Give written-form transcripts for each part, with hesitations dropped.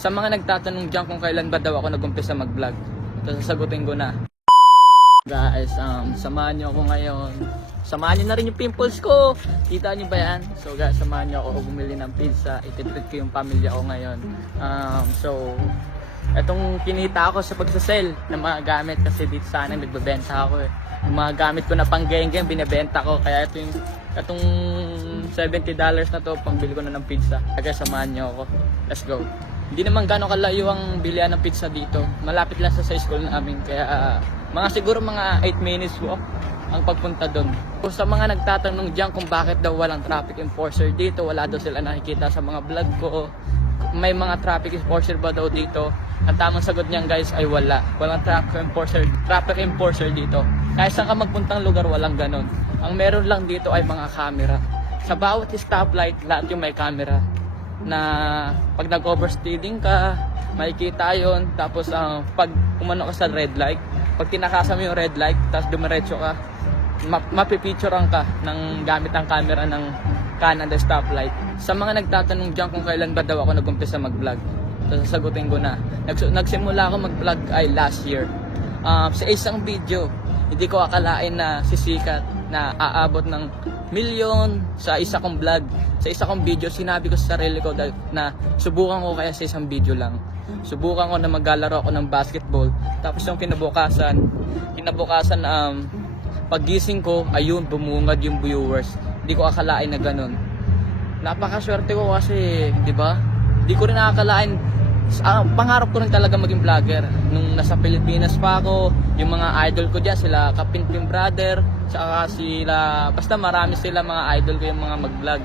Sa mga nagtatanong dyan kung kailan ba daw ako nag-umpisa mag-vlog, ito sasagutin ko na. Guys, samahan nyo ako ngayon. Samahan nyo na rin yung pimples ko. Kita nyo ba yan? So guys, samahan nyo ako bumili ng pizza. Ititreat ko yung pamilya ko ngayon. So, etong kinita ako sa pagsasell ng mga gamit kasi dito sana nagbebenta ako eh. Yung mga gamit ko na pang geng-geng binibenta ko. Kaya ito yung itong $70 na to, pangbili ko na ng pizza. Kaya samahan nyo ako. Let's go. Hindi naman gano'ng kalayo ang bilihan ng pizza dito. Malapit lang sa school namin. Kaya siguro mga 8 minutes walk ang pagpunta doon. Kung sa mga nagtatanong dyan kung bakit daw walang traffic enforcer dito, wala daw sila nakikita sa mga vlog ko. May mga traffic enforcer ba daw dito? Ang tamang sagot niyan guys ay wala. Walang traffic enforcer dito. Kahit saan ka magpuntang lugar, walang ganon. Ang meron lang dito ay mga camera. Sa bawat stoplight, lahat yung may camera. Na pag nag-overspeeding ka, makikita yon. Tapos pag umano ka sa red light, pag tinakasan mo yung red light, tapos dumiretso ka, mapipicturean ka ng gamit ang camera ng kanan na stoplight. Sa mga nagtatanong dyan kung kailan ba daw ako nag-umpisa mag-vlog, so sasagutin ko na. Nagsimula ako mag-vlog ay last year. Sa isang video, hindi ko akalain na sisikat na aabot ng milyon sa isa kong vlog. Sa isa kong video, sinabi ko sa sarili ko na subukan ko kaya sa isang video lang. Subukan ko na maglalaro ako ng basketball. Tapos yung kinabukasan paggising ko, ayun, bumungad yung viewers. Hindi ko akalain na ganun. Napakaswerte ko kasi, di ba? Hindi ko rin nakakalain. Pangarap ko rin talaga maging vlogger. Nung nasa Pilipinas pa ako, yung mga idol ko dyan, sila Kapinpin Brother, saka sila, basta marami sila mga idol ko yung mga mag-vlog.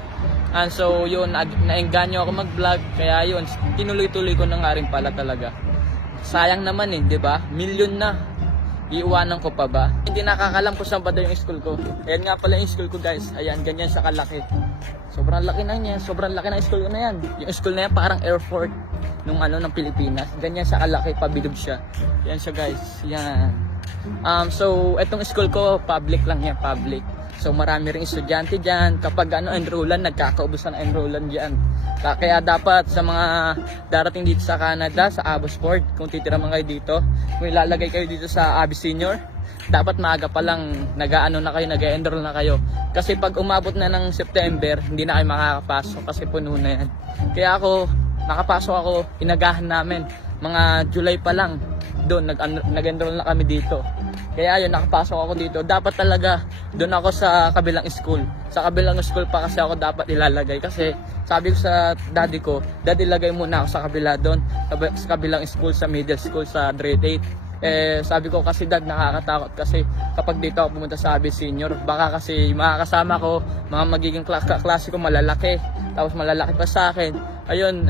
And so yun, naengganyo ako mag-vlog, kaya yun, tinuloy-tuloy ko na nga rin pala talaga. Sayang naman eh, di ba? Milyon na. Iiwanan ko pa ba? Hindi nakakalam kung saan ba yung school ko. Ayan nga pala yung school ko guys. Ayan, ganyan siya kalaki. Sobrang laki na niya. Sobrang laki na yung school ko na yan. Yung school na yan parang airport ng Pilipinas. Ganyan siya kalaki, pabilog siya. Yan siya guys. Yan. So etong school ko, public lang yan, public. So marami ring estudyante dyan. Kapag enrollan, nagkakaubusan ng enrollan dyan. Kaya dapat sa mga darating dito sa Canada, sa Abbotsford, kung titiraman kayo dito, kung ilalagay kayo dito sa Abby Senior, dapat maaga pa lang nag-enroll na kayo. Kasi pag umabot na ng September, hindi na kayo makakapasok kasi puno na yan. Kaya nakapasok ako, inagahan namin. Mga July pa lang, doon nag-enroll na kami dito. Kaya ayun, nakapasok ako dito. Dapat talaga doon ako sa kabilang school. Sa kabilang school pa kasi ako dapat ilalagay. Kasi sabi ko sa daddy ko, daddy lagay muna ako sa kabila doon. Sa kabilang school, sa middle school, sa grade 8. Sabi ko kasi dad, nakakatakot kasi kapag dito ako pumunta sa Abby Senior, baka kasi makakasama ko, mga magiging klase ko malalaki. Tapos malalaki pa sa akin. Ayun,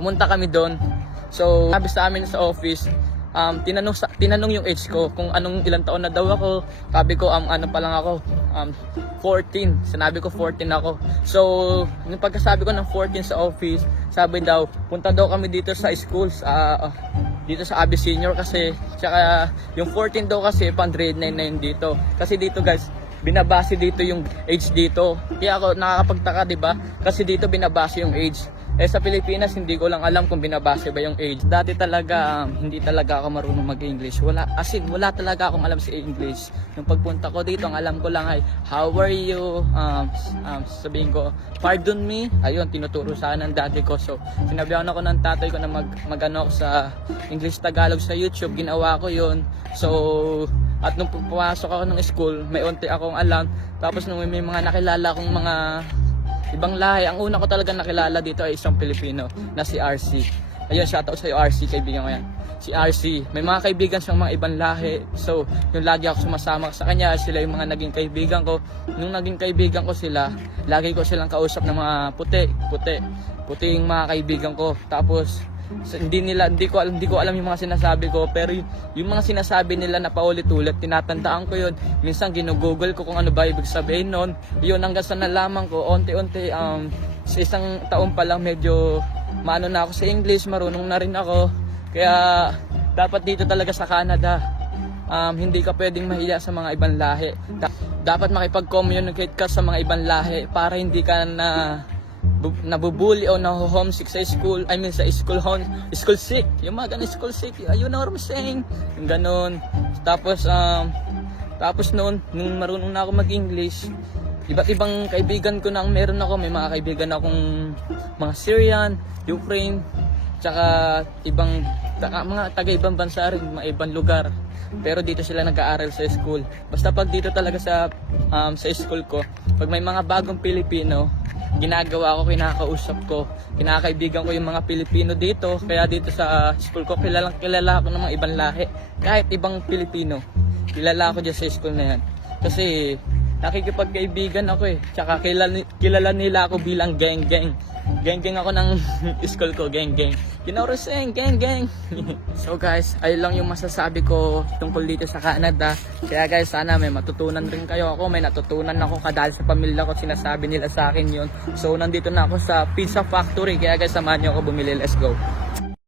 pumunta kami doon. So, sabi sa amin sa office, tinanong yung age ko kung ilang taon na daw ako. Sabi ko ano pa lang ako, 14. Sinabi ko 14 ako. So nung pagkasabi ko ng 14 sa office, sabi daw punta daw kami dito sa schools, dito sa Abby Senior kasi tsaka yung 14 daw kasi pang grade 9 na yun dito. Kasi dito guys, binabase dito yung age dito. Kaya ako nakakapagtaka, di ba? Kasi dito binabase yung age. Sa Pilipinas, hindi ko lang alam kung binabase ba yung age. Dati talaga, hindi talaga ako marunong mag-English. Wala talaga akong alam sa English. Nung pagpunta ko dito, ang alam ko lang ay, how are you? Sabihin ko, pardon me. Ayun, tinuturo sa akin ng daddy ko. So, sinabihan ako ng tatay ko na mag-ano ako sa English Tagalog sa YouTube. Ginawa ko yun. So, at nung pumasok ako ng school, may unti akong alam. Tapos nung may mga nakilala kong mga ibang lahi, ang una ko talaga nakilala dito ay isang Pilipino na si RC. Ayun, shoutout sa RC, kaibigan ko yan. Si RC, may mga kaibigan siyang mga ibang lahi. So, yung lagi ako sumasama sa kanya, sila yung mga naging kaibigan ko. Nung naging kaibigan ko sila, lagi ko silang kausap ng mga puting mga kaibigan ko. Tapos, hindi ko alam yung mga sinasabi ko, pero yung mga sinasabi nila na paulit-ulit, tinatandaan ko yun. Minsan ginugoogle ko kung ano ba ibig sabihin nun. Yun, hanggang sa nalaman ko, unti-unti, sa isang taon pa lang medyo maano na ako sa English, marunong na rin ako. Kaya dapat dito talaga sa Canada, hindi ka pwedeng mahiya sa mga ibang lahi. Dapat makipag-communicate ka sa mga ibang lahi para hindi ka na nabubully o naho-homesick sa school, I mean sa school sick, yung mga ganun school sick, you know what I'm saying, yung ganun. Tapos noon, nung marunong na ako mag-English, iba't ibang kaibigan ko na ang meron ako, may mga kaibigan akong mga Syrian, Ukraine, tsaka mga taga-ibang bansa rin, mga ibang lugar. Pero dito sila nag-aaral sa school. Basta pag dito talaga sa school ko, pag may mga bagong Pilipino, ginagawa ko, kinakausap ko, kinakaibigan ko yung mga Pilipino dito. Kaya dito sa school ko, kilala ako ng mga ibang lahi. Kahit ibang Pilipino, kilala ako dyan sa school na yan. Kasi nakikipagkaibigan ako eh. Tsaka kilala nila ako bilang gang-gang. Gang-gang ako ng school ko, gang-gang. You know what I'm saying? Gang-gang. So guys, ayun lang yung masasabi ko tungkol dito sa Canada. Kaya guys, sana may matutunan rin kayo. Ako may natutunan ako dahil sa pamilya ko, sinasabi nila sa akin yun. So nandito na ako sa Pizza Factory. Kaya guys, samahan niyo ako bumili. Let's go.